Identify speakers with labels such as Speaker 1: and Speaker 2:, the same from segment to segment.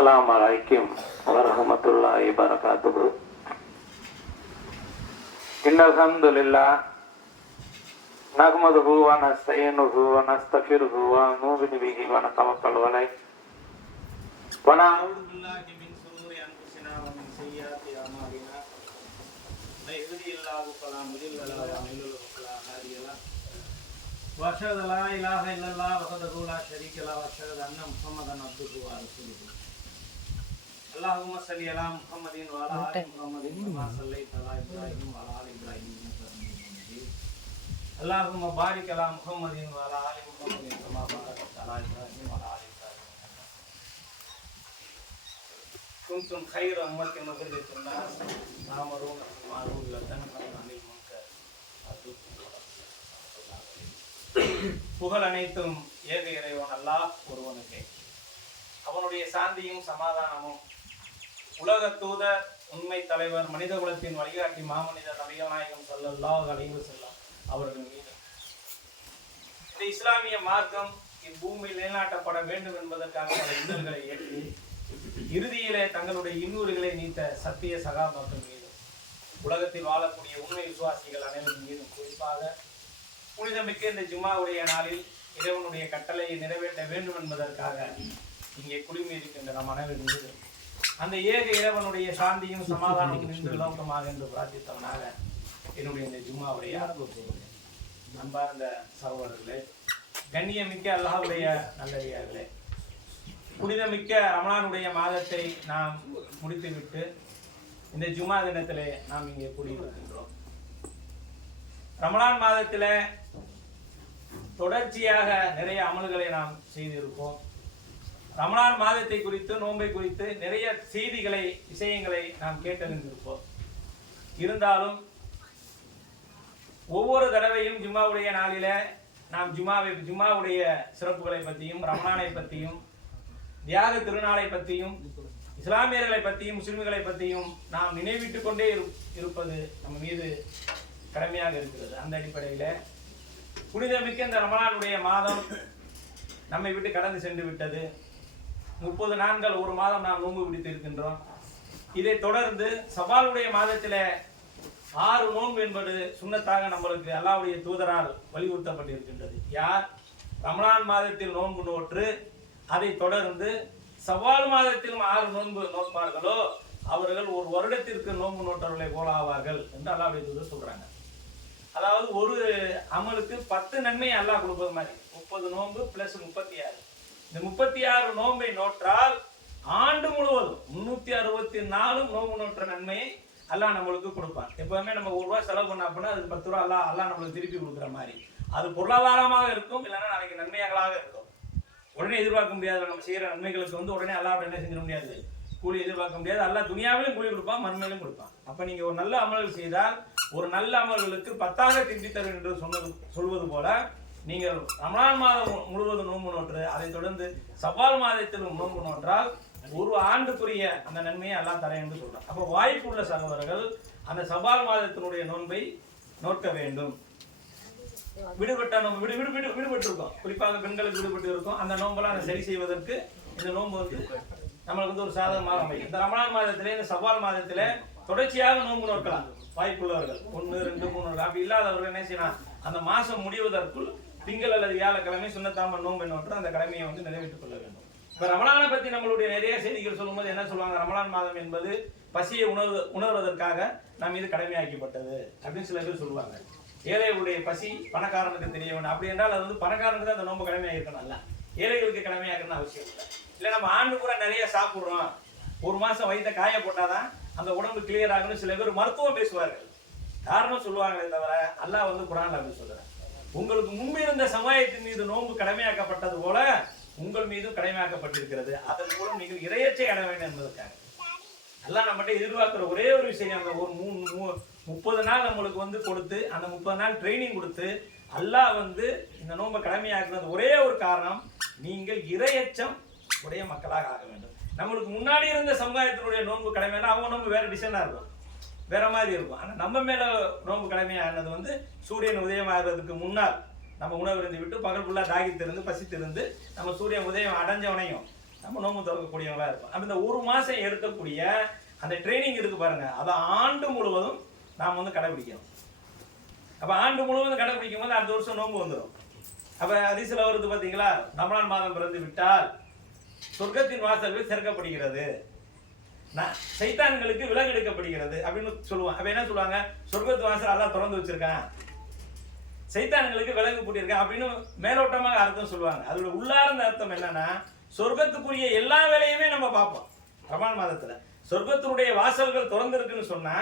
Speaker 1: அஸ்லாம் வலைக்கும் வரஹமத்துல்லாஹி வரகாத்துகு إن الحمد لله نحمده ونستعينه ونستغفره ونؤمن به ونتوكل عليه ونعوذ بالله من شرور أنفسنا ومن سيئات أعمالنا من يهده الله فلا مضل له ومن يضلل فلا هادي له واشهد لا اله الا الله وحده لا شريك له واشهد ان محمدا عبده ورسوله اللهم صل على محمد وعلى آل محمد كما صليت على إبراهيم وعلى آل إبراهيم إنك حميد مجيد اللهم بارك على محمد وعلى آل محمد كما باركت على إبراهيم وعلى آل إبراهيم كنتم خير أمة أخرجت الناس تأمرون بالمعروف وتنهون عن المنكر وتؤمنون புகழ் அனைத்தும் ஏக இறைவன் அல்லாஹ் ஒருவனுக்கே அவனுடைய சாந்தியும் சமாதானமும் உலக தூத உண்மை தலைவர் மனித குலத்தின் வழிகாட்டி மாமனித நபிகநாயகம் நாயகம் அலைவு அலைஹி அவர்கள் மீது. இந்த இஸ்லாமிய மார்க்கம் இப்பூமியில் நிலைநாட்டப்பட வேண்டும் என்பதற்காக பல இன்னல்களை ஏற்றி இறுதியிலே தங்களுடைய இன்னூறுகளை நீத்த சத்திய சகாபாக்கள் மீது உலகத்தில் வாழக்கூடிய உண்மை விசுவாசிகள் அனைவரும் மீதும் குறிப்பாக புனிதமிக்க இந்த ஜும்மாவுடைய நாளில் இறைவனுடைய கட்டளையை நிறைவேற்ற வேண்டும் என்பதற்காக இங்கே குழுமி நம் அனைவரும் மீது அந்த ஏக இறைவனுடைய சாந்தியும் சமாதானமும் நின்று லோகமாக என்று பிரார்த்தித்தவனாக என்னுடைய இந்த ஜும்மாவுடைய அன்பார்ந்த சகோதரர்களே கண்ணியமிக்க அல்லாஹுடைய நல்லடியார்களே புனிதமிக்க ரமணானுடைய மாதத்தை நாம் முடித்துவிட்டு இந்த ஜும்மா தினத்திலே நாம் இங்கே கூடியிருக்கின்றோம். ரமணான் மாதத்தில் தொடர்ச்சியாக நிறைய அமல்களை நாம் செய்திருப்போம். ரமணான் மாதத்தை குறித்து நோன்பை குறித்து நிறைய செய்திகளை விஷயங்களை நாம் கேட்டறிந்திருப்போம். இருந்தாலும் ஒவ்வொரு தடவையும் ஜும்மாவுடைய நாளில நாம் ஜும்மாவை ஜும்மாவுடைய சிறப்புகளை பற்றியும் ரமணானை பற்றியும் தியாக திருநாளை பற்றியும் இஸ்லாமியர்களை பற்றியும் முஸ்லிம்களை பற்றியும் நாம் நினைவிட்டு கொண்டே இரு- இருப்பது நம்ம மீது கடமையாக இருக்கிறது. அந்த அடிப்படையில் புனிதமிக்க இந்த ரமணானுடைய மாதம் நம்மை விட்டு கடந்து சென்று விட்டது. முப்பது நாட்கள் ஒரு மாதம் நாம் நோன்பு பிடித்து இருக்கின்றோம். இதை தொடர்ந்து சவாலுடைய மாதத்தில் ஆறு நோன்பு என்பது சுண்ணத்தாக நம்மளுக்கு அல்லாவுடைய தூதரால் வலியுறுத்தப்பட்டிருக்கின்றது. யார்? ரமலான் மாதத்தில் நோன்பு நோற்று அதை தொடர்ந்து சவால் மாதத்திலும் ஆறு நோன்பு நோட்பார்களோ அவர்கள் ஒரு வருடத்திற்கு நோன்பு நோட்டவர்களை போல ஆவார்கள் என்று அல்லாவுடைய தூதர் சொல்றாங்க. அதாவது ஒரு அமலுக்கு பத்து நன்மை அல்லாஹ் கொடுப்பது மாதிரி. முப்பது நோன்பு பிளஸ் முப்பத்தி ஆறு. இந்த முப்பத்தி ஆறு நோன்பை நோற்றால் ஆண்டு முழுவதும் முன்னூத்தி அறுபத்தி நாலும் நோம்பு நோற்ற நன்மையை அல்லாஹ் நம்மளுக்கு கொடுப்பான். எப்பவுமே நம்ம ஒரு ரூபா செலவு பண்ண அப்படின்னா அதுக்கு பத்து ரூபா அல்லாஹ் அல்லாஹ் நம்மளுக்கு திருப்பி கொடுக்குற மாதிரி. அது பொருளாதாரமாக இருக்கும் இல்லைன்னா நாளைக்கு நன்மைகளாக இருக்கும். உடனே எதிர்பார்க்க முடியாது நம்ம செய்யற நன்மைகளுக்கு வந்து உடனே அல்லாஹ் என்ன செஞ்சிட முடியாது. கூலி எதிர்பார்க்க முடியாது. அல்லா துணியாவிலும் கூலி கொடுப்பான் மண்மையிலும் கொடுப்பான். அப்போ நீங்கள் ஒரு நல்ல அமல்கள் செய்தால் ஒரு நல்ல அமல்களுக்கு பத்தாக திருப்பி தரும் என்று சொன்னது சொல்வது போல நீங்கள் ரமணான் மாதம் முழுவதும் நோன்பு நோற்று அதைத் தொடர்ந்து சவால் மாதத்திலும் நோன்பு நோற்றால் ஒரு ஆண்டுக்குரிய அந்த நன்மையை எல்லாம் தரேன் என்று சொல்றான். அப்போ வாய்ப்புள்ள சகோதரர்கள் அந்த சவால் மாதத்தினுடைய நோன்பை நோக்க வேண்டும். விடுபட்ட நோம்பு விடு விடு விடு விடுபட்டிருக்கோம். குறிப்பாக பெண்களுக்கு விடுபட்டு இருக்கும் அந்த நோம்பெல்லாம் அதை சரி செய்வதற்கு இந்த நோன்பு வந்து நம்மளுக்கு வந்து ஒரு சாதகமாக அமையும். இந்த ரமணான் மாதத்திலே இந்த சவால் மாதத்திலே தொடர்ச்சியாக நோன்பு நோக்கலாம் வாய்ப்புள்ளவர்கள் ஒன்று ரெண்டு மூணு அப்படி இல்லாதவர்கள் என்ன செய்யலாம்? அந்த மாதம் முடிவதற்குள் திங்கள் அல்லது வியாழக்கிழமை சுண்ணத்தாம நோம்பு நோற்று அந்த கடமையை வந்து நிறைவேற்றிக் கொள்ள வேண்டும். இப்போ ரமலானை பற்றி நம்மளுடைய நிறைய செய்திகள் சொல்லும்போது என்ன சொல்லுவாங்க? ரமலான் மாதம் என்பது பசியை உணர்வு உணர்வதற்காக நாம் இது கடமையாக்கப்பட்டது அப்படின்னு சில பேர் சொல்லுவாங்க. ஏழைகளுடைய பசி பணக்காரனுக்கு தெரிய வேண்டும். அப்படி என்றால் அது வந்து பணக்காரனுக்கு தான் அந்த நோம்பு கடமையாக இருக்கணும் அல்ல. ஏழைகளுக்கு கடமையாக்கணும்னு அவசியம் இல்லை. இல்லை நம்ம ஆண்டு பூரா நிறைய சாப்பிட்றோம். ஒரு மாதம் வயிற்ற காய போட்டாதான் அந்த உடம்பு கிளியர் ஆகணும் சில பேர் மருத்துவம் பேசுவார்கள். காரணம் சொல்லுவாங்களே தவிர அல்லாஹ் வந்து குரான் அப்படின்னு சொல்கிறேன் உங்களுக்கு முன்பிருந்த சமுதாயத்தின் மீது நோன்பு கடமையாக்கப்பட்டது போல உங்கள் மீதும் கடமையாக்கப்பட்டிருக்கிறது. அதன் மூலம் நீங்கள் இரையச்சை அட வேண்டும் என்பதற்காக. அல்லாஹ் நம்மகிட்ட எதிர்பார்க்குற ஒரே ஒரு விஷயம் அந்த ஒரு மூணு மூ- முப்பது நாள் நம்மளுக்கு வந்து கொடுத்து அந்த முப்பது நாள் ட்ரைனிங் கொடுத்து அல்லாஹ் வந்து இந்த நோன்பை கடமையாக்குறது ஒரே ஒரு காரணம் நீங்கள் இரையச்சம் உடைய மக்களாக ஆக வேண்டும். நம்மளுக்கு முன்னாடி இருந்த சமுதாயத்தினுடைய நோன்பு கடமைன்னா அவங்க நோன்பு வேறு டிசைனாக இருக்கும் வேற மாதிரி இருக்கும். ஆனால் நம்ம மேலே நோன்பு கடமையானது வந்து சூரியன் உதயமாகிறதுக்கு முன்னால் நம்ம உணவு இருந்து விட்டு பகல் ஃபுல்லாக தாகித்திருந்து பசித்திருந்து நம்ம சூரியன் உதயம் அடைஞ்சவனையும் நம்ம நோம்பு திறக்கக்கூடியவங்களா இருப்போம். அப்போ இந்த ஒரு மாதம் எடுக்கக்கூடிய அந்த ட்ரைனிங் இருக்கு பாருங்க. அதை ஆண்டு முழுவதும் நாம் வந்து கடைபிடிக்கணும். அப்போ ஆண்டு முழுவதும் கடைபிடிக்கும் போது அடுத்த வருஷம் நோம்பு வந்துடும் அப்போ அதிசல வருது பார்த்தீங்களா ரமணான் மாதம் பிறந்து விட்டால் சொர்க்கத்தின் வாசல்கள் சேர்க்கப்படுகிறது நான் சைத்தான்களுக்கு விலங்கெடுக்கப்படுகிறது அப்படின்னு சொல்லுவான் அப்ப என்ன சொல்லுவாங்க? சொர்க்கத்து வாசல் எல்லாம் திறந்து வச்சிருக்கான். சைத்தான்களுக்கு விலகு போட்டிருக்கான் அப்படின்னு மேலோட்டமாக அர்த்தம் சொல்லுவாங்க. அதோட உள்ளார்ந்த அர்த்தம் என்னன்னா சொர்க்கத்துக்குரிய எல்லா வேலையுமே நம்ம பார்ப்போம். பிரமாண மாதத்துல. சொர்க்கத்தினுடைய வாசல்கள் திறந்திருக்குன்னு சொன்னா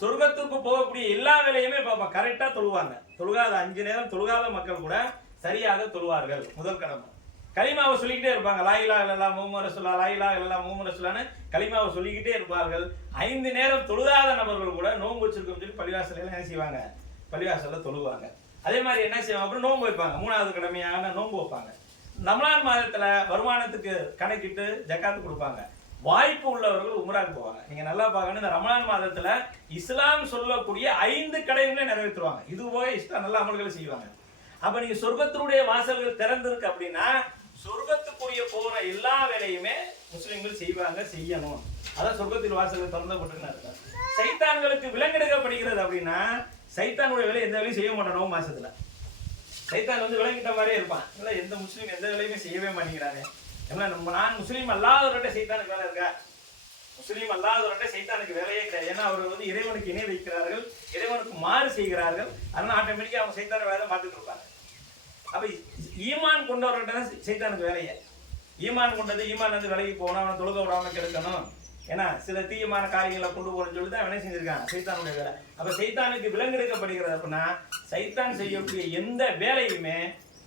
Speaker 1: சொர்க்கத்துக்கு போகக்கூடிய எல்லா வேலையுமே பார்ப்போம். கரெக்டா தொழுவாங்க. தொழுகாத அஞ்சு நேரம் தொழுகாத மக்கள் கூட சரியாக தொழுவார்கள். முதல் கடமை கலிமாவை சொல்லிக்கிட்டே இருப்பாங்க. லாயிலா இல்லலாம் மூமர சொல்லா லாயிலா இல்லலாம் மூமர சொல்லான்னு கலிமாவை சொல்லிக்கிட்டே இருப்பார்கள். ஐந்து நேரம் தொழுதாத நபர்கள் கூட நோன்பு வச்சிருக்கோம் சொல்லி பள்ளிவாசல என்ன செய்வாங்க? பள்ளிவாசல்ல தொழுவாங்க. அதே மாதிரி என்ன செய்வாங்க? அப்புறம் நோன்பு வைப்பாங்க. மூணாவது கடமையான நோன்பு வைப்பாங்க. ரமலான் மாதத்துல வருமானத்துக்கு கணக்கிட்டு ஜக்காத்து கொடுப்பாங்க. வாய்ப்பு உள்ளவர்கள் உமராக்கு போவாங்க. நீங்க நல்லா பார்க்கணும். இந்த ரமலான் மாதத்துல இஸ்லாம் சொல்லக்கூடிய ஐந்து கடைகளை நிறைவேற்றுவாங்க. இது போக இஷ்டம் நல்ல அமல்களை செய்வாங்க. அப்ப நீங்க சொர்க்கத்தினுடைய வாசல்கள் திறந்திருக்கு அப்படின்னா சொர்க்கத்துக்குரிய போற எல்லா வேலையுமே முஸ்லிம்கள் செய்வாங்க செய்யணும். அதான் சொர்க்கத்தில் வாசல்கள் திறந்த அர்த்தம். சைத்தான்களுக்கு விலங்கெடுக்கப்படுகிறது அப்படின்னா சைத்தானுடைய வேலை எந்த வேலையும் செய்ய மாட்டானோ மாசத்துல. சைத்தான் வந்து விளங்கிட்ட மாதிரியே இருப்பான். இல்லை எந்த முஸ்லீம் எந்த வேலையுமே செய்யவே மாட்டேங்கிறானே. ஏன்னா நம்ம நான் முஸ்லீம் அல்லாதவர்கிட்ட சைத்தானுக்கு வேலை இருக்கா? முஸ்லீம் அல்லாதவர்கிட்ட சைத்தானுக்கு வேலையே கிடையாது. ஏன்னா அவர் வந்து இறைவனுக்கு இணை வைக்கிறார்கள் இறைவனுக்கு மாறு செய்கிறார்கள். அதனால் ஆட்டோமேட்டிக்காக அவங்க சைத்தான வேலை பார்த்துட்டு இருப்பாங்க. அப்போ ஈமான் கொண்டவர்கிட்ட தான் சைத்தானுக்கு வேலையை. ஈமான் கொண்டது ஈமான் வந்து விலகி போகணும் அவனை தொழுக விடாம கெடுக்கணும். ஏன்னா சில தீயமான காரியங்களை கொண்டு போகணும்னு சொல்லி தான் அவனே செஞ்சிருக்காங்க சைத்தானுடைய வேலை. அப்போ சைத்தானுக்கு விலங்கெடுக்கப்படுகிறது அப்படின்னா சைத்தான் செய்யக்கூடிய எந்த வேலையுமே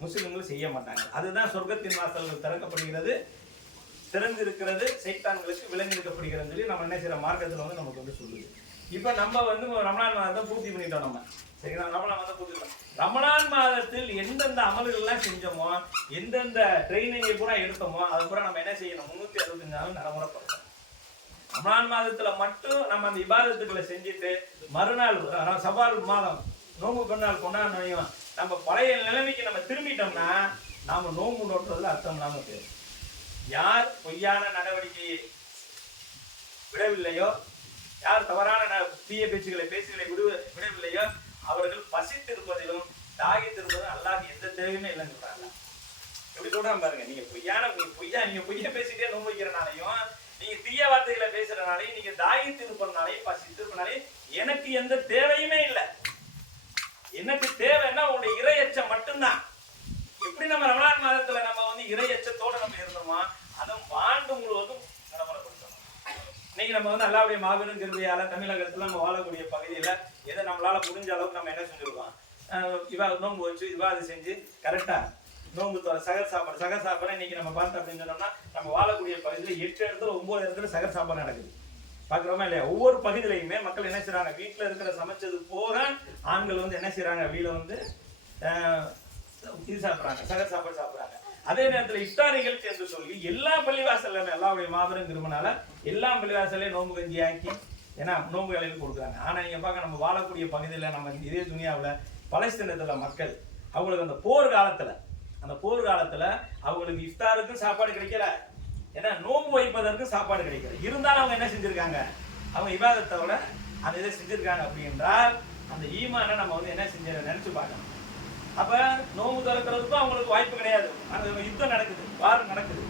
Speaker 1: முஸ்லிம்கள் செய்ய மாட்டாங்க. அதுதான் சொர்க்கத்தின் வாசல்கள் திறக்கப்படுகிறது திறந்திருக்கிறது சைத்தான்களுக்கு விலங்கெடுக்கப்படுகிறது சொல்லி நம்ம என்ன செய்கிற மார்க்கத்தில் வந்து நமக்கு வந்து சொல்லுது. இப்ப நம்ம வந்து ரமணான் மாதத்தை பூர்த்தி பண்ணிட்டோம் நம்ம. சரிங்களா? ரமணான் மாதம் பூர்த்தி பண்ணோம். ரமணான் மாதத்தில் எந்தெந்த அமல்கள்லாம் செஞ்சோமோ எந்தெந்த ட்ரைனிங்கை பூரா எடுத்தோமோ அது பூரா நம்ம என்ன செய்யணும்? முன்னூத்தி அறுபத்தஞ்சு நாள் நடைமுறைப்படுத்தணும். ரமலான் மாதத்துல மட்டும் நம்ம அந்த இபாதத்துக்களை செஞ்சுட்டு மறுநாள் சவால் மாதம் நோம்பு பெருநாள் கொண்டாடணும் நம்ம பழைய நிலைமைக்கு நம்ம திரும்பிட்டோம்னா நாம நோம்பு நோட்டுறதுல அர்த்தம் இல்லாம போயிடும். யார் பொய்யான நடவடிக்கையை விடவில்லையோ யார் தவறான தீய பேச்சுகளை பேச்சுகளை விடு விடவில்லையோ அவர்கள் பசித்திருப்பதிலும் தாகித்திருப்பதும் அல்லாஹ் எந்த தேவையுமே இல்லைன்னு சொல்றாங்க. எப்படி சொல்றான் பாருங்க நீங்க பொய்யான பொய்யா நீங்க பொய்யா பேசிட்டே நோம்பு வைக்கிறனாலையும் நீங்க தீய வார்த்தைகளை பேசுறனாலையும் நீங்க தாகித்து இருப்பதனாலையும் பசித்து இருப்பதனாலையும் எனக்கு எந்த தேவையுமே இல்லை. எனக்கு தேவைன்னா உங்களுடைய இறையச்சம் மட்டும்தான். எப்படி நம்ம ரமணான் மாதத்துல நம்ம வந்து இறையச்சத்தோட நம்ம இருந்தோமா அதை வாழ்ந்து முழுவதும் இன்னைக்கு நம்ம வந்து அல்லாவுடைய மாபெரும் கிருபையால தமிழகத்துல நம்ம வாழக்கூடிய பகுதியில எதை நம்மளால முடிஞ்ச அளவுக்கு நம்ம என்ன செஞ்சிருக்கோம்? அஹ் இவா நோன்பு வச்சு இவா அது செஞ்சு கரெக்டா நோம்பு சகர் சாப்பாடு சகர் சாப்பாடு இன்னைக்கு நம்ம பார்த்தோம் அப்படின்னு சொன்னோம்னா நம்ம வாழக்கூடிய பகுதியில் எட்டு இடத்துல ஒன்பது இடத்துல சகர் சாப்பாடு நடக்குது. பாக்குறோமா இல்லையா? ஒவ்வொரு பகுதியிலையுமே மக்கள் என்ன செய்யறாங்க வீட்டுல இருக்கிற சமைச்சது போக ஆண்கள் வந்து என்ன செய்யறாங்க வீட வந்து இது சாப்பிட்றாங்க சகர் சாப்பாடு சாப்பிட்றாங்க. அதே நேரத்தில் இஃப்தார் நிகழ்ச்சி என்று சொல்லி எல்லா பள்ளிவாசல்ல எல்லாருடைய மாபெரும் திருமணால எல்லா பள்ளிவாசலையும் நோம்பு கஞ்சி ஆக்கி ஏன்னா நோன்பு வேலையில் கொடுக்குறாங்க. ஆனால் இங்கே பார்க்க நம்ம வாழக்கூடிய பகுதியில் நம்ம இதே துணியாவில் பலஸ்தீனத்தில் மக்கள் அவங்களுக்கு அந்த போர் காலத்தில் அந்த போர் காலத்தில் அவங்களுக்கு இஃப்தாருக்கும் சாப்பாடு கிடைக்கல. ஏன்னா நோன்பு வைப்பதற்கு சாப்பாடு கிடைக்கல. இருந்தாலும் அவங்க என்ன செஞ்சுருக்காங்க? அவங்க விவாதத்தோட விட அந்த இதை செஞ்சுருக்காங்க அப்படி என்றால் அந்த ஈமானை நம்ம வந்து என்ன செஞ்ச நினச்சி பார்க்கணும். அப்போ நோன்பு திறக்கிறதுக்கும் அவங்களுக்கு வாய்ப்பு கிடையாது. அந்த யுத்தம் நடக்குது வாரம் நடக்குது.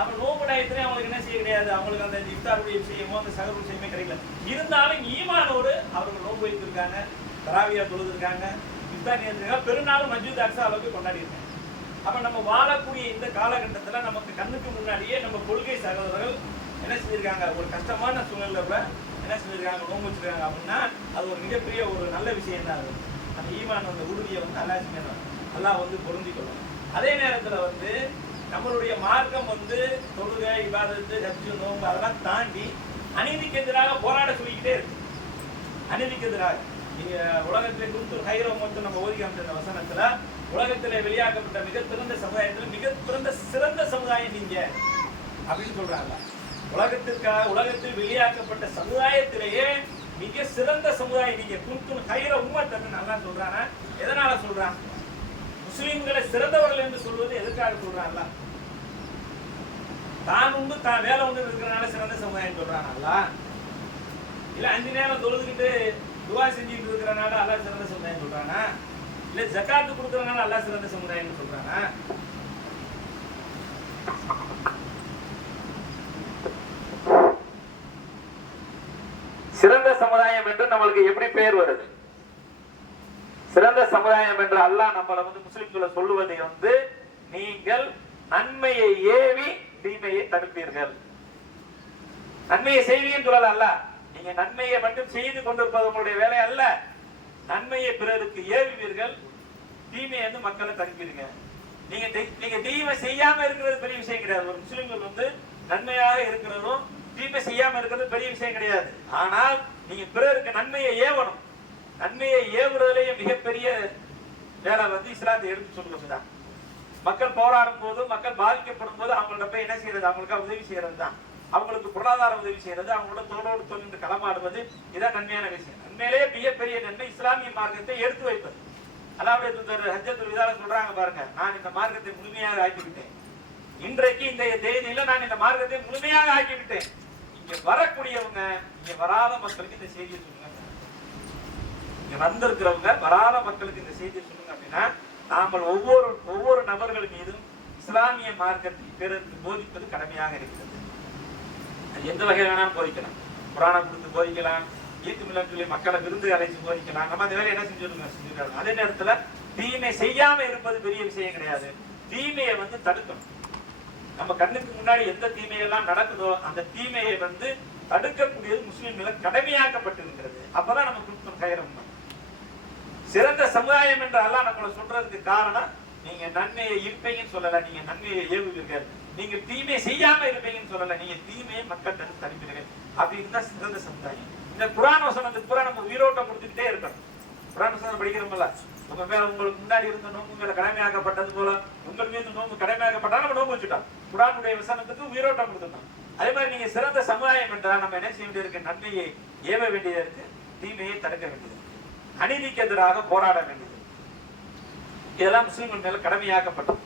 Speaker 1: அப்போ நோம்பு டயத்துலேயும் அவங்களுக்கு என்ன செய்ய கிடையாது? அவங்களுக்கு அந்த இஃப்தாருடைய விஷயமோ அந்த சகர் விஷயமே கிடைக்கல. இருந்தாலும் ஈமானோடு அவர்கள் நோன்பு வைத்திருக்காங்க தராவியா தொழுதுருக்காங்க இஃப்தார் நேர்த்திருக்காங்க. பெருநாளும் மஜூத் அக்ஸா அளவுக்கு கொண்டாடி இருக்காங்க. நம்ம வாழக்கூடிய இந்த காலகட்டத்தில் நமக்கு கண்ணுக்கு முன்னாடியே நம்ம கொள்கை சகோதரர்கள் என்ன செஞ்சிருக்காங்க? ஒரு கஷ்டமான சூழ்நிலை கூட என்ன செஞ்சுருக்காங்க? நோன்பு வச்சிருக்காங்க அப்படின்னா அது ஒரு மிகப்பெரிய ஒரு நல்ல விஷயம் தான் அது. அந்த ஈமான் அந்த உறுதியை வந்து அல்லா செய்யணும் அல்லாஹ் வந்து பொருந்திக்கணும். அதே நேரத்தில் வந்து நம்மளுடைய மார்க்கம் வந்து தொழுகை இவாதத்து ஹஜ்ஜு நோம்பு அதெல்லாம் தாண்டி அநீதிக்கு எதிராக போராட சொல்லிக்கிட்டே இருக்கு. அநீதிக்கு எதிராக. நீங்க உலகத்திலே குறித்து ஹைரோ மொத்தம் நம்ம ஓதி காமிச்ச வசனத்தில் வசனத்துல உலகத்திலே வெளியாக்கப்பட்ட மிக சிறந்த சமுதாயத்தில் மிக சிறந்த சிறந்த சமுதாயம் நீங்க அப்படின்னு சொல்றாங்க. உலகத்திற்காக உலகத்தில் வெளியாக்கப்பட்ட சமுதாயத்திலேயே மிக சிறந்த சமுதாயம். நீங்க குந்துன் ஹைர உம்மத்தன்னு நல்லா சொல்றாங்க எதனால சொல்றான்? முஸ்லிம்களை சிறந்தவர்கள் என்று சொல்வது எதுக்காக சொல்றாங்களா தான் உண்டு தான் வேலை உண்டு இருக்கிறனால சிறந்த சமுதாயம் சொல்றாங்கல்ல இல்ல அஞ்சு நேரம் தொழுதுகிட்டு துவா செஞ்சுட்டு இருக்கிறனால அல்லாஹ் சிறந்த சமுதாயம் சொல்றானா? இல்ல ஜக்காத்து கொடுக்கறனால அல்லாஹ் சிறந்த சமுதாயம்னு சொல்றானா? சிறந்த சமுதாயம் என்று நம்மளுக்கு எப்படி பெயர் வருது? சிறந்த சமுதாயம் என்று அல்லாஹ் நம்மளை வந்து முஸ்லிம்களை சொல்லுவதை வந்து நீங்கள் நன்மையை ஏவி தீமையை தடுப்பீர்கள். நன்மையை செய்வீங்கன்னு சொல்லல அல்ல. நீங்க நன்மையை மட்டும் செய்து கொண்டிருப்பது உங்களுடைய வேலை அல்ல. நன்மையை பிறருக்கு ஏவுவீர்கள் தீமையை வந்து மக்களை தடுப்பீர்கள். நீங்க தெய்- நீங்க தீமை செய்யாம இருக்கிறது பெரிய விஷயம் கிடையாது. ஒரு முஸ்லிம்கள் வந்து நன்மையாக இருக்கிறதும் தீமை செய்யாம இருக்கிறது பெரிய விஷயம் கிடையாது. ஆனால் நீங்க பிறருக்கு நன்மையை ஏவணும். நன்மையை ஏவுறதுலேயே மிகப்பெரிய வேலை வந்து இஸ்லாத்தை எடுத்து சொல்லுவது தான் மக்கள் போராடும் போது மக்கள் பாதிக்கப்படும் போது அவங்கள்ட்ட போய் என்ன செய்யறது? அவங்களுக்கு உதவி செய்யறது தான். அவங்களுக்கு பொருளாதார உதவி செய்யறது அவங்களோட தோளோடு தொழில் களமாடுவது இதான் நன்மையான விஷயம். நன்மையிலேயே மிகப்பெரிய நன்மை இஸ்லாமிய மார்க்கத்தை எடுத்து வைப்பது. அல்லாவுடைய தூதர் ஹஜ்ஜத்துல் விதால சொல்றாங்க பாருங்க நான் இந்த மார்க்கத்தை முழுமையாக ஆக்கிவிட்டேன். இன்றைக்கு இந்த தேதியில நான் இந்த மார்க்கத்தை முழுமையாக ஆக்கிவிட்டேன். இங்க வரக்கூடியவங்க இங்க வராத மக்களுக்கு இந்த செய்தியை சொல்லுங்க. இங்க வந்திருக்கிறவங்க வராத மக்களுக்கு இந்த செய்தியை சொல்லுங்க அப்படின்னா நாமல் ஒவ்வொரு ஒவ்வொரு நபர்கள் மீதும் இஸ்லாமிய மார்க்கத்தில் பிறருக்கு போதிப்பது கடமையாக இருக்கிறது. அது எந்த வகையில் வேணாலும் போதிக்கலாம். புராணம் கொடுத்து போதிக்கலாம் ஈத்து மில்லன்னு சொல்லி மக்களை விருந்து அழைச்சு போதிக்கலாம். நம்ம அந்த வேலையை என்ன செஞ்சிருங்க செஞ்சிருக்காங்க அதே நேரத்துல தீமை செய்யாம இருப்பது பெரிய விஷயம் கிடையாது. தீமையை வந்து தடுக்கணும். நம்ம கண்ணுக்கு முன்னாடி எந்த தீமையெல்லாம் நடக்குதோ அந்த தீமையை வந்து தடுக்கக்கூடியது முஸ்லிம்களுக்கு கடமையாக்கப்பட்டிருக்கிறது. அப்பதான் நம்ம கொடுக்கணும் கயிறம் சிறந்த சமுதாயம் என்று அல்லாஹ் நம்மளை சொல்றதுக்கு காரணம் நீங்க நன்மையை இருப்பீங்கன்னு சொல்லல நீங்க நன்மையை ஏவுவீர்கள். நீங்க தீமை செய்யாம இருப்பீங்கன்னு சொல்லல நீங்க தீமையை மக்கள் தடுத்து தடுப்பீர்கள். அப்படின்னு தான் சிறந்த சமுதாயம். இந்த புராண வசனத்துக்கு பூரா நம்ம உயிரோட்டம் கொடுத்துக்கிட்டே இருக்கணும். புராண வசனம் படிக்கிறோம்ல? உங்க மேல உங்களுக்கு முன்னாடி இருந்த நோம்பு மேல கடமையாக்கப்பட்டது போல உங்கள் மீது நோம்பு கடமையாக்கப்பட்டாலும் நம்ம நோம்பு வச்சுட்டோம் குரானுடைய விசனத்துக்கு உயிரோட்டம் கொடுத்துட்டோம் அதே மாதிரி நீங்க சிறந்த சமுதாயம் என்றால் நம்ம என்ன செய்ய வேண்டியது நன்மையை ஏவ வேண்டியதற்கு இருக்கு. தீமையை தடுக்க வேண்டியது அநீதிக்கு எதிராக போராட வேண்டியது இதெல்லாம் முஸ்லிம்கள் மேல கடமையாக்கப்பட்டது.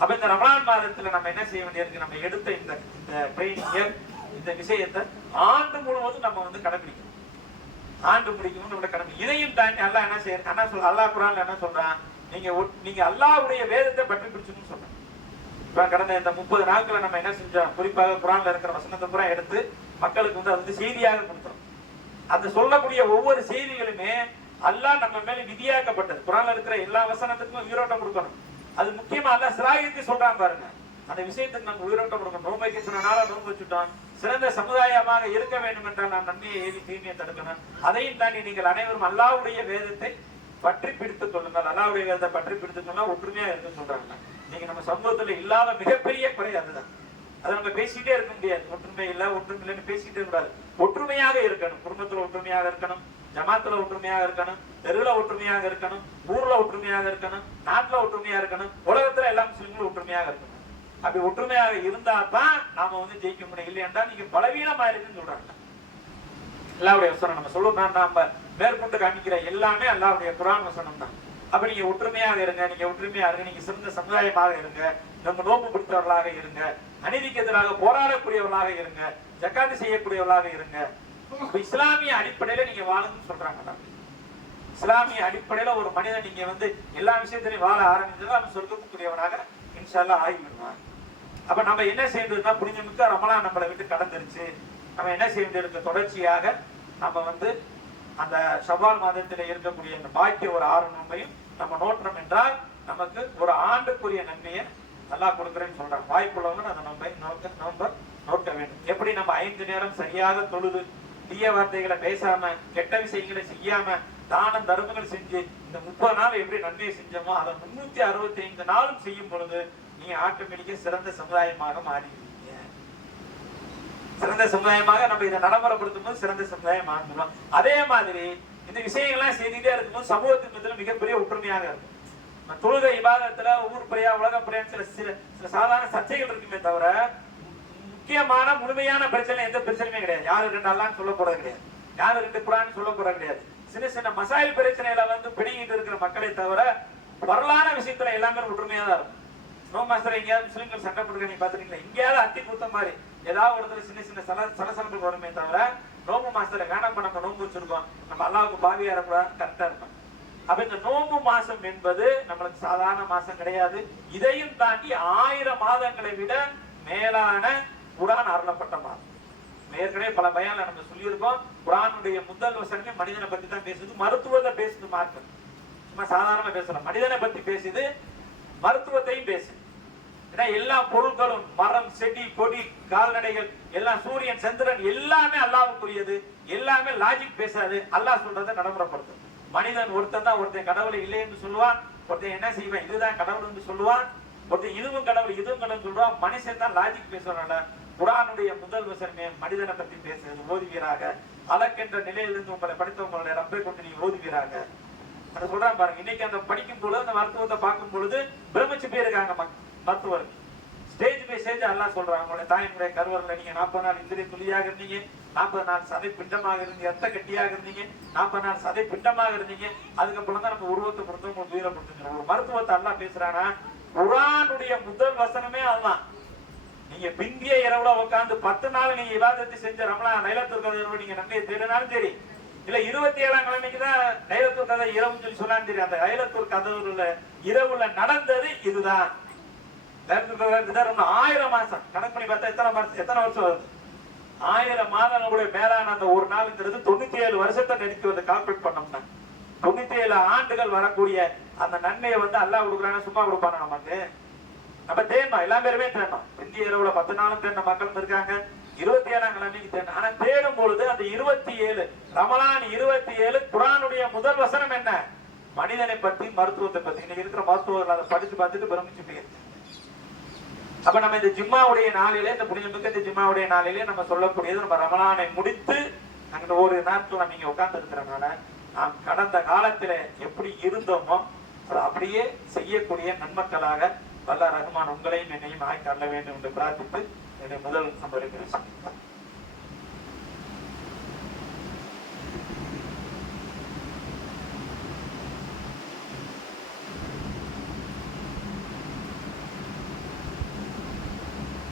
Speaker 1: அப்ப இந்த ரமலான் மாதத்துல நம்ம என்ன செய்ய வேண்டியிருக்கு நம்ம எடுத்த இந்த இந்த ட்ரைனிங் இந்த விஷயத்தை ஆண்டு முழுவதும் நம்ம வந்து கடைபிடிக்கணும். ஆண்டு முடிக்கணும் நம்மளோட கடமை இதையும் தாண்டி அல்லா என்ன செய்ய என்ன சொல் அல்லாஹ் குரான் என்ன சொல்றான்? நீங்க ஒட்- நீங்க அல்லாஹ்வுடைய வேதத்தை பற்றி பிடிச்சுன்னு சொல்றேன். இப்ப கடந்த இந்த முப்பது நாட்களை நம்ம என்ன செஞ்சோம்? குறிப்பாக குரான்ல இருக்கிற வசனத்தை பூரா எடுத்து மக்களுக்கு வந்து அது வந்து செய்தியாக கொடுத்தோம். அந்த சொல்லக்கூடிய ஒவ்வொரு செய்திகளுமே அல்லாஹ் நம்ம மேல விதியாக்கப்பட்டது. குரான்ல இருக்கிற எல்லா வசனத்துக்கும் உயிரோட்டம் கொடுக்கணும். அது முக்கியமா அல்லாஹ் சிராயத்தை சொல்றான் பாருங்க. அந்த விஷயத்துக்கு நாங்கள் உயிரோட்டம் கொடுக்கணும் நோம்பு வைக்க சொன்ன நோம்பு வச்சுட்டோம் சிறந்த சமுதாயமாக இருக்க வேண்டும் என்றால் நாம் நன்மையை ஏவி தீமையை தடுக்கணும். அதையும் தாண்டி நீங்கள் அனைவரும் அல்லாவுடைய வேதத்தை பற்றி பிடித்துக் கொள்ளுங்கள். அல்லாவுடைய வேதத்தை பற்றி பிடித்துக் கொள்ளுங்கள். ஒற்றுமையா இருக்க சொல்றாங்க. நீங்க நம்ம சமூகத்துல இல்லாத மிகப்பெரிய குறை அதுதான். அதை நம்ம பேசிட்டே இருக்க முடியாது. ஒற்றுமை இல்ல ஒற்றுமை இல்லைன்னு பேசிட்டே கூடாது ஒற்றுமையாக இருக்கணும். குடும்பத்துல ஒற்றுமையாக இருக்கணும். ஜமாத்துல ஒற்றுமையாக இருக்கணும். தெருவில் ஒற்றுமையாக இருக்கணும். ஊர்ல ஒற்றுமையாக இருக்கணும். நாட்டுல ஒற்றுமையா இருக்கணும். உலகத்துல எல்லா முஸ்லீம்களும் ஒற்றுமையாக இருக்கணும். அப்படி ஒற்றுமையாக இருந்தா தான் நாம வந்து ஜெயிக்க முடியும். இல்லையா நீங்க பலவீனமா இருக்குன்னு சொல்றாங்க. எல்லாருடைய வசனம் நம்ம சொல்லுவோம் நாம மேற்கொண்டு காமிக்கிற எல்லாமே அல்லாவுடைய குரான் வசனம் தான் அப்ப நீங்க ஒற்றுமையாக இருங்க நீங்க ஒற்றுமையாக இருங்க நீங்க சிறந்த சமுதாயமாக இருங்க நம்ம நோம்பு பிடித்தவர்களாக இருங்க அநீதிக்கு எதிராக போராடக்கூடியவர்களாக இருங்க ஜக்காத்து செய்யக்கூடியவர்களாக இருங்க. இஸ்லாமிய அடிப்படையில நீங்க வாழுங்கன்னு சொல்றாங்க இஸ்லாமிய அடிப்படையில ஒரு மனிதன் நீங்க வந்து எல்லா விஷயத்திலையும் வாழ ஆரம்பிச்சதும் அவன் சொல்லக்கூடியவனாக இன்ஷால்லா ஆகிவிடுவான். அப்ப நம்ம என்ன செய்யறதுன்னா புனிதமிக்க ரமலான் நம்மளை விட்டு கடந்துருச்சு. நம்ம என்ன செய்யறதுக்கு தொடர்ச்சியாக நம்ம வந்து அந்த செவ்வால் மாதத்தில் இருக்கக்கூடிய அந்த பாக்கிய ஒரு ஆறு நன்மையும் நம்ம நோற்றோம் என்றால் நமக்கு ஒரு ஆண்டுக்குரிய நன்மையை நல்லா கொடுக்குறேன்னு சொல்றாங்க வாய்ப்புள்ளவங்க அந்த நோன்பை நோக்க நோன்பை நோக்க வேண்டும். எப்படி நம்ம ஐந்து நேரம் சரியாக தொழுது தீய வார்த்தைகளை பேசாம கெட்ட விஷயங்களை செய்யாம தானம் தர்மங்கள் செஞ்சு இந்த முப்பது நாள் எப்படி நன்மையை செஞ்சோமோ அதை முன்னூத்தி அறுபத்தி ஐந்து நாளும் செய்யும் பொழுது நீங்க ஆட்டோமேட்டிக்கா சிறந்த சமுதாயமாக மாறிடுவீங்க. சிறந்த சமுதாயமாக நம்ம இதை நடைமுறைப்படுத்தும் போது சிறந்த சமுதாயம் ஆகணும் அதே மாதிரி இந்த விஷயங்கள்லாம் செய்துட்டே இருக்கும்போது சமூகத்தின் மத்தியில் மிகப்பெரிய ஒற்றுமையாக இருக்கும். தொழுகை விவாதத்துல ஊர் பிரியா உலக பிரியான்னு சில சில சில சாதாரண சர்ச்சைகள் இருக்குமே தவிர முக்கியமான முழுமையான பிரச்சனை எந்த பிரச்சனையுமே கிடையாது. யாரு ரெண்டு அல்லான்னு சொல்ல போறது கிடையாது. யாரு ரெண்டு குரான் சொல்ல போறது கிடையாது. சின்ன சின்ன மசாயில் பிரச்சனையில வந்து பிடிங்கிட்டு இருக்கிற மக்களை தவிர வரலான விஷயத்துல எல்லாமே ஒற்றுமையா தான் இருக்கும். நோ மாஸ்டர் எங்கேயாவது முஸ்லீம்கள் சண்டை போட்டுக்க நீ பாத்துறீங்களா எங்கேயாவது அத்தி பூத்த மாதிரி. ஏதாவது ஒரு இடத்துல சின்ன சின்ன சல சலசலப்பு வருமே தவிர நோம்பு மாசத்துல வேணாம் நம்ம நோம்பு வச்சிருக்கோம். நம்ம அல்லாவுக்கு பாவியா இருக்கக்கூடாது கரெக்டா இருக்கும் அப்ப இந்த நோம்பு மாசம் என்பது நம்மளுக்கு சாதாரண மாசம் கிடையாது. இதையும் தாண்டி ஆயிரம் மாதங்களை விட மேலான குரான் அருளப்பட்ட மாதம். ஏற்கனவே பல பயான்ல நம்ம சொல்லியிருக்கோம். குரானுடைய முதல் வசனமே மனிதனை பத்தி தான் பேசுது. மருத்துவத்தை பேசுது மார்க்கம். சும்மா சாதாரணமா பேசலாம். மனிதனை பத்தி பேசுது மருத்துவத்தையும் பேசு ஏன்னா எல்லா பொருட்களும் மரம் செடி கொடி கால்நடைகள் எல்லாம் சூரியன் சந்திரன் எல்லாமே அல்லாவுக்குரியது. எல்லாமே லாஜிக் பேசாது. அல்லாஹ் சொல்றதை நடைமுறைப்படுத்தும். மனிதன் ஒருத்தன் தான் ஒருத்தன் கடவுளை இல்லை என்று சொல்லுவான். ஒருத்தன் என்ன செய்வான்? இதுதான் கடவுள் என்று சொல்லுவான். ஒருத்தன் இதுவும் கடவுள் இதுவும் கடவுள் சொல்லுவான். மனுஷன் தான் லாஜிக் பேசுறான் குரானுடைய முதல் வசனமே மனிதனை பற்றி பேசுறது. ஓதுவீராக. அலக்கென்ற நிலையிலிருந்து உங்களை படித்த உங்களுடைய ரப்பை கொண்டு நீ ஓதுவீராக. அது சொல்றான் பாருங்க. இன்னைக்கு அந்த படிக்கும் பொழுது அந்த மருத்துவத்தை பார்க்கும் பொழுது பிரமிச்சு போயிருக்காங்க மருத்துவர் ஸ்டேஜ் பை ஸ்டேஜ் எல்லாம் சொல்றாங்க. உங்களுடைய தாய்முறை கருவரில் நீங்க நாற்பது நாள் இந்திரிய துளியாக இருந்தீங்க. நாற்பது நாள் சதை பிண்டமாக இருந்தீங்க. எத்த கட்டியாக இருந்தீங்க. நாற்பது நாள் சதை பிண்டமாக இருந்தீங்க. அதுக்கப்புறம் தான் நம்ம உருவத்தை பொறுத்து உங்களுக்கு உயிரை ஒரு மருத்துவத்தை எல்லாம் பேசுறானா? குரானுடைய முதல் வசனமே அதுதான். நீங்க பிந்திய இரவுல உட்காந்து பத்து நாள் நீங்க விவாதத்தை செஞ்ச ரமலா லைலத்துல் நீங்க நன்மையை தேடினாலும் சரி. இல்ல இருபத்தி ஏழாம் கிழமைக்கு தான் லைலத்துல் கதை இரவுன்னு சொல்லி சொன்னான்னு சரி அந்த லைலத்துல் கதவுல இரவுல நடந்தது இதுதான். ஆயிரம் மாசம். கணக்கு பண்ணி பார்த்தா எத்தனை மாசம் எத்தனை வருஷம் வருது? ஆயிரம் மாதங்களுடைய மேலான அந்த ஒரு நாளுங்கிறது தொண்ணூத்தி ஏழு வருஷத்தை நெருக்கி வந்து கால்குலேட் பண்ணோம்னா. தொண்ணூத்தி ஏழு ஆண்டுகள் வரக்கூடிய அந்த நன்மையை வந்து அல்லாஹ் கொடுக்குறாங்க சும்மா கொடுப்பாங்க நமக்கு? நம்ம தேன்மா எல்லா பேருமே தேன்மா இந்திய இரவுல பத்து நாளும் தேன்ன மக்களும் இருக்காங்க இருபத்தி ஏழாம் கிழமைக்கு ஆனா தேடும் பொழுது அந்த இருபத்தி ஏழு ரமலான் இருபத்தி ஏழு குரானுடைய முதல் வசனம் என்ன? மனிதனை பத்தி மருத்துவத்தை பத்தி இன்னைக்கு இருக்கிற மருத்துவர்கள் அதை படிச்சு பார்த்துட்டு பிரமிச்சு அப்ப நம்ம இந்த ஜிம்மாவுடைய நாளிலே இந்த புனிதமிக்க இந்த ஜிம்மாவுடைய நாளிலே நம்ம சொல்லக்கூடியது நம்ம ரமலானை முடித்து அங்க ஒரு நேரத்தில் நம்ம இங்க உட்கார்ந்து இருக்கிறனால நாம் கடந்த காலத்துல எப்படி இருந்தோமோ அப்படியே செய்யக்கூடிய நன்மக்களாக வல்ல ரகுமான் உங்களையும் என்னையும் ஆக்கி தள்ள வேண்டும் என்று பிரார்த்தித்து என்னுடைய முதல் நம்பருக்கு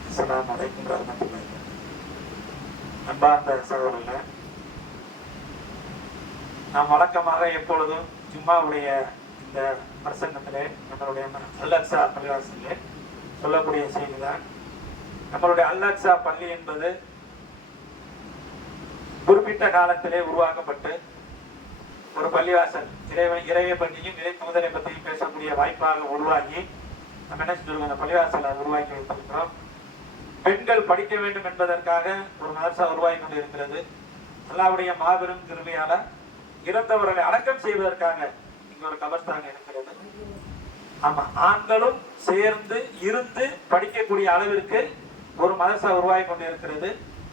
Speaker 1: அஸ்ஸலாமு அலைக்கும் வரஹ்மத்துல்லாஹி அன்பார்ந்த சகோதரர்களே நாம் வழக்கமாக எப்பொழுதும் ஜும்மாவுடைய இந்த பிரசங்கத்திலே நம்மளுடைய அல்லக்ஸா பள்ளிவாசலிலே சொல்லக்கூடிய செய்திதான் நம்மளுடைய அல்லக்ஸா பள்ளி என்பது குறிப்பிட்ட காலத்திலே உருவாக்கப்பட்டு ஒரு பள்ளிவாசல் இறைவன் இறைவை பற்றியும் இறை தூதரை பற்றியும் பேசக்கூடிய வாய்ப்பாக உருவாகி நம்ம என்ன சொல்லுவோம் அந்த பள்ளிவாசலை உருவாக்கி வைத்திருக்கிறோம். பெண்கள் படிக்க வேண்டும் என்பதற்காக ஒரு மதர்சா உருவாகி கொண்டு இருக்கிறது அல்லாவுடைய மாபெரும் திருமையால இறந்தவர்களை அடக்கம் செய்வதற்காக இங்க ஒரு கபர்ஸ்தான் இருக்கிறது. ஆமா ஆண்களும் சேர்ந்து இருந்து படிக்கக்கூடிய அளவிற்கு ஒரு மதரசா உருவாகி கொண்டு இருக்கிறது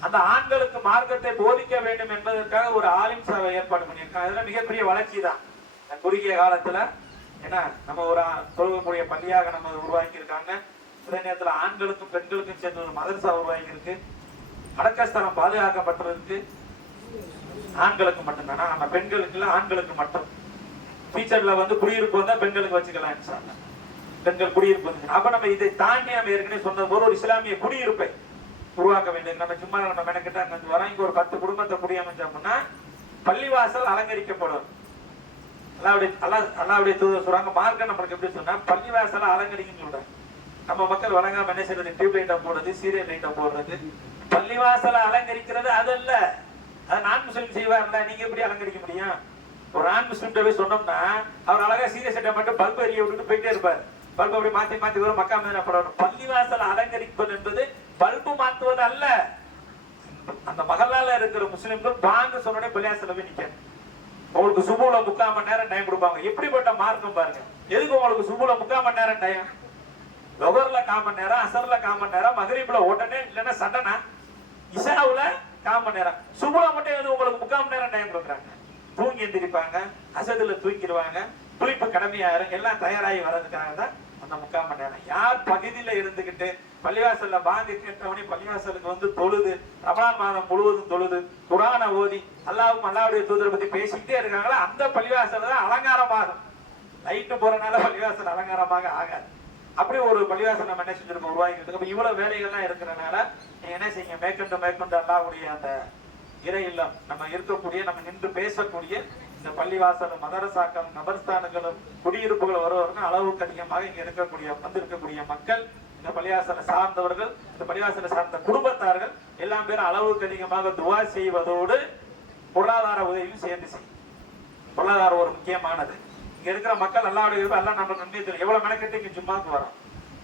Speaker 1: அந்த ஆண்களுக்கு மார்க்கத்தை போதிக்க வேண்டும் என்பதற்காக ஒரு ஆலிம் சபை ஏற்பாடு பண்ணியிருக்காங்க. அதெல்லாம் மிகப்பெரிய வளர்ச்சி தான் குறுகிய காலத்துல ஏன்னா நம்ம ஒரு தொழுகக்கூடிய பள்ளியாக நம்ம உருவாக்கி இருக்காங்க அதே நேரத்தில் ஆண்களுக்கும் பெண்களுக்கும் சேர்ந்து ஒரு மதரசா உருவாக்கி இருக்கு அடக்கஸ்தலம் பாதுகாக்கப்பட்டிருக்கு. ஆண்களுக்கு மட்டும்தானா. நம்ம பெண்களுக்கு இல்லை ஆண்களுக்கு மட்டும். ஃபியூச்சர்ல வந்து குடியிருப்பு வந்தா பெண்களுக்கு வச்சுக்கலாம் சார் தங்கள் பெண்கள் குடியிருப்பு. அப்ப நம்ம இதை தாண்டி நம்ம ஏற்கனவே சொன்னது போல ஒரு இஸ்லாமிய குடியிருப்பை உருவாக்க வேண்டியது நம்ம சும்மா நம்ம மெனக்கிட்ட அங்க வந்து வரோம். இங்க ஒரு பத்து குடும்பத்தை குடியமைச்சோம்னா பள்ளிவாசல் அலங்கரிக்கப்படும். அல்லாவுடைய அல்லா அல்லாவுடைய தூதர் சொல்றாங்க மார்க்கம் நம்மளுக்கு எப்படி சொன்னா பள்ளிவாசலை அலங்கரிக்குன்னு சொல்றாங்க. நம்ம மக்கள் வழங்காம என்ன செய்யறது டியூப் லைட்டை போடுறது சீரியல் லைட்டை போடுறது. பள்ளிவாசலை அலங்கரிக்கிறது அது அல்ல. அது நான் முஸ்லீம் செய்வார்ல நீங்க எப்படி அலங்கரிக்க முடியும்? ஒரு ஆண் முஸ்லீம் போய் சொன்னோம்னா அவர் அழகா சீரியஸ் செட்டை மட்டும் பல்பு எரிய விட்டுட்டு போயிட்டே இருப்பார். பல்பு அப்படி மாத்தி மாத்தி வரும் மக்கா மதினா படம் பள்ளிவாசல் அலங்கரிப்பது என்பது பல்பு மாத்துவது அல்ல. அந்த மகளால இருக்கிற முஸ்லிம்கள் வாங்க சொன்னோடனே பள்ளிவாசல போய் நிக்கணும் உங்களுக்கு சுபுல முக்கால் மணி நேரம் டைம் கொடுப்பாங்க. எப்படிப்பட்ட மார்க்கம் பாருங்க. எதுக்கு உங்களுக்கு சுபுல முக்கால் மணி நேரம் டைம் லொகர்ல கால் மணி நேரம் அசர்ல கால் மணி நேரம் மகரீப்ல உடனே இல்லைன்னா சடனா இசாவுல கால் மணி நேரம். சுபுல மட்டும் எது உங்களுக்கு முக்கால் மணி நேரம் டைம் கொடுக்குறாங்க? தூங்கி எந்திரிப்பாங்க அசதுல தூக்கிடுவாங்க குளிப்பு கடமையாயிரும் எல்லாம் தயாராகி வர்றதுக்காக தான் அந்த முக்கால் மணி நேரம். யார் பகுதியில இருந்துகிட்டு பள்ளிவாசல்ல பாந்தி கேட்டவனே பள்ளிவாசலுக்கு வந்து தொழுது ரமணான் மாதம் முழுவதும் தொழுது குரான ஓதி அல்லாவும் அல்லாவுடைய தூதரை பத்தி பேசிக்கிட்டே இருக்காங்களா? அந்த பள்ளிவாசல் தான் அலங்காரமாகும். லைட்டு போறனால பள்ளிவாசல் அலங்காரமாக ஆகாது.
Speaker 2: அப்படி ஒரு பள்ளிவாசல் நம்ம என்ன செஞ்சிருக்கோம்? உருவாக்கிட்டு அப்ப இவ்வளவு வேலைகள்லாம் இருக்கிறனால நீங்க என்ன செய்யுங்க? மேற்கொண்டு மேற்கொண்டு அல்லாவுடைய அந்த இறை இல்லம் நம்ம இருக்கக்கூடிய நம்ம நின்று பேசக்கூடிய இந்த பள்ளிவாசலும் மதரசாக்கள் நபர்ஸ்தானங்களும் குடியிருப்புகள் வருவதற்கு அளவுக்கு அதிகமாக இங்க இருக்கக்கூடிய வந்திருக்கக்கூடிய மக்கள் இந்த பள்ளிவாசலை சார்ந்தவர்கள் இந்த பள்ளிவாசலை சார்ந்த குடும்பத்தார்கள் எல்லாம் பேரும் அளவுக்கு அதிகமாக துவா செய்வதோடு பொருளாதார உதவியும் சேர்ந்து செய்யும். பொருளாதாரம் ஒரு முக்கியமானது. இங்க இருக்கிற மக்கள் எல்லாருடைய இருப்பு எல்லாம் நம்ம நம்பி எவ்வளவு மெனக்கட்டு இங்க சும்மாக்கு வரோம்.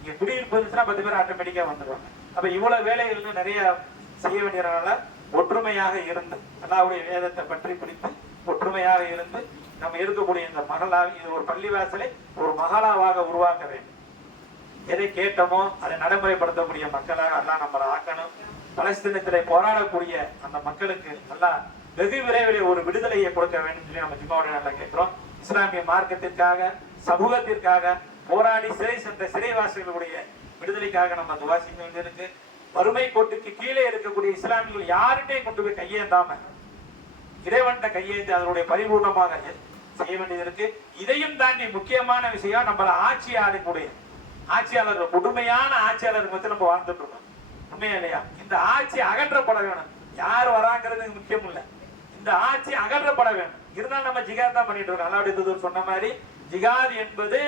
Speaker 2: இங்க குடியிருப்பு இருந்துச்சுன்னா பத்து பேர் ஆட்டோமேட்டிக்கா வந்துடுவாங்க அப்ப இவ்வளவு வேலைகள் நிறைய செய்ய வேண்டியதுனால ஒற்றுமையாக இருந்து அல்லாவுடைய வேதத்தை பற்றி பிடித்து ஒற்றுமையாக இருந்து நம்ம இருக்கக்கூடிய இந்த மகளா இது ஒரு பள்ளிவாசலை ஒரு மகளாவாக உருவாக்க வேண்டும். எதை கேட்டோமோ அதை நடைமுறைப்படுத்தக்கூடிய மக்களாக எல்லாம் நம்மளை ஆக்கணும். பலஸ்தீனத்திலே போராடக்கூடிய அந்த மக்களுக்கு நல்லா வெகு விரைவில் ஒரு விடுதலையை கொடுக்க வேண்டும் சொல்லி நம்ம ஜிம்மாவுடைய நல்லா கேட்கிறோம். இஸ்லாமிய மார்க்கத்திற்காக சமூகத்திற்காக போராடி சிறை சென்ற சிறைவாசிகளுடைய விடுதலைக்காக நம்ம துவா வேண்டியிருக்கு. வறுமை கோட்டுக்கு கீழே இருக்கக்கூடிய இஸ்லாமியர்கள் யார்கிட்டையும் கொண்டு போய் கையேந்தாம இறைவன்கிட்ட கையேந்தி அதனுடைய பரிபூர்ணமாக செய்ய வேண்டியது இருக்கு. இதையும் தாண்டி முக்கியமான விஷயம் நம்மள ஆட்சி ஆட்சியாளர்கள் கொடுமையான ஆட்சியாளர்கள் வச்சு நம்ம வாழ்ந்துட்டு இருக்கோம். உண்மையா இல்லையா? இந்த ஆட்சி அகற்றப்பட வேணும். யார் வராங்கிறது முக்கியம் இல்ல. இந்த ஆட்சி அகற்றப்பட வேணும். இருந்தாலும் நம்ம ஜிகாத் தான் பண்ணிட்டு இருக்கோம். அல்லாவுடைய தூதர் சொன்ன மாதிரி ஜிகாத் என்பது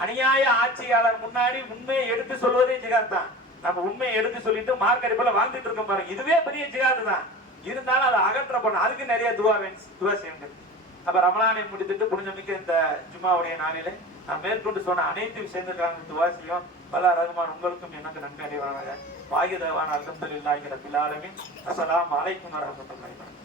Speaker 2: அநியாய ஆட்சியாளர் முன்னாடி உண்மையை எடுத்து சொல்வதே ஜிகாத் தான். நம்ம உண்மையை எடுத்து சொல்லிட்டு மார்க் அடிப்பில் வாழ்ந்துட்டு இருக்கோம் பாருங்க. இதுவே பெரிய ஜிகாது தான். இருந்தாலும் அதை அகற்றப்படும் அதுக்கு நிறைய துவா வேணும் துவா செய்ய அப்ப ரமலானை முடித்துட்டு புனிதமிக்க இந்த ஜும்மாவுடைய நாளிலே நான் மேற்கொண்டு சொன்ன அனைத்து விஷயங்களுக்காக துவா செய்யும். பல ரகுமான் உங்களுக்கும் எனக்கு நன்மை அடைவானாக. வாகிதவான் அல்ஹம்துலில்லாஹி ரபில் ஆலமீன். அஸ்ஸலாமு அலைக்கும் வரஹ்மத்துல்லாஹி வபரகாத்துஹு.